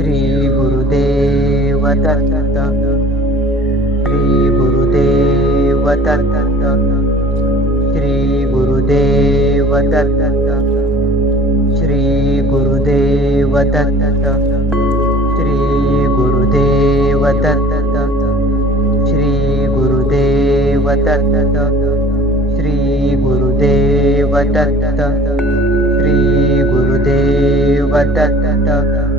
श्री गुरुदेव दत्त श्रीगुरुदेव दत्त श्रीगुरुदेव दत्त श्रीगुरुदेव दत्त श्रीगुरुदेव दत्त श्रीगुरुदेव दत्त श्रीगुरुदेव दत्त श्रीगुरुदेव दत्त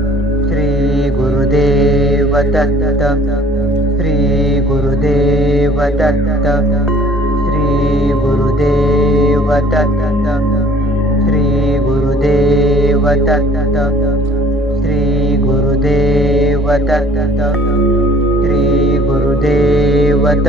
गुरुदे वदत्त श्री गुरुदेवदत्त ददा श्री गुरुदे वद ती गुरुदे ती गुरुदेवद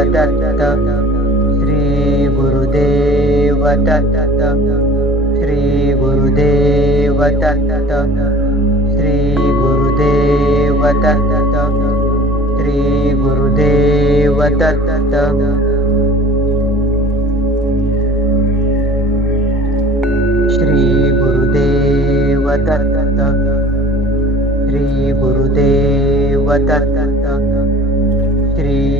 दत्त श्री गुरुदेव दत्त श्री गुरुदेव दत्त श्री गुरुदेव दत्त श्री गुरुदेव दत्त श्री गुरुदेव दत्त श्री गुरुदेव दत्त श्री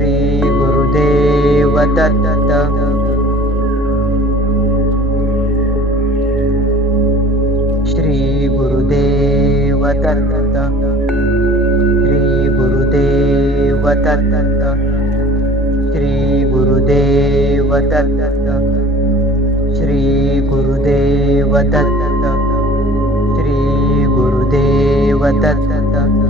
श्री श्रीगुरुदेव दत्त श्रीगुरुदेव दत्त श्रीगुरुदेव दत्त श्रीगुरुदेव दत्त श्रीगुरुदेव दत्त श्रीगुरुदेव दत्त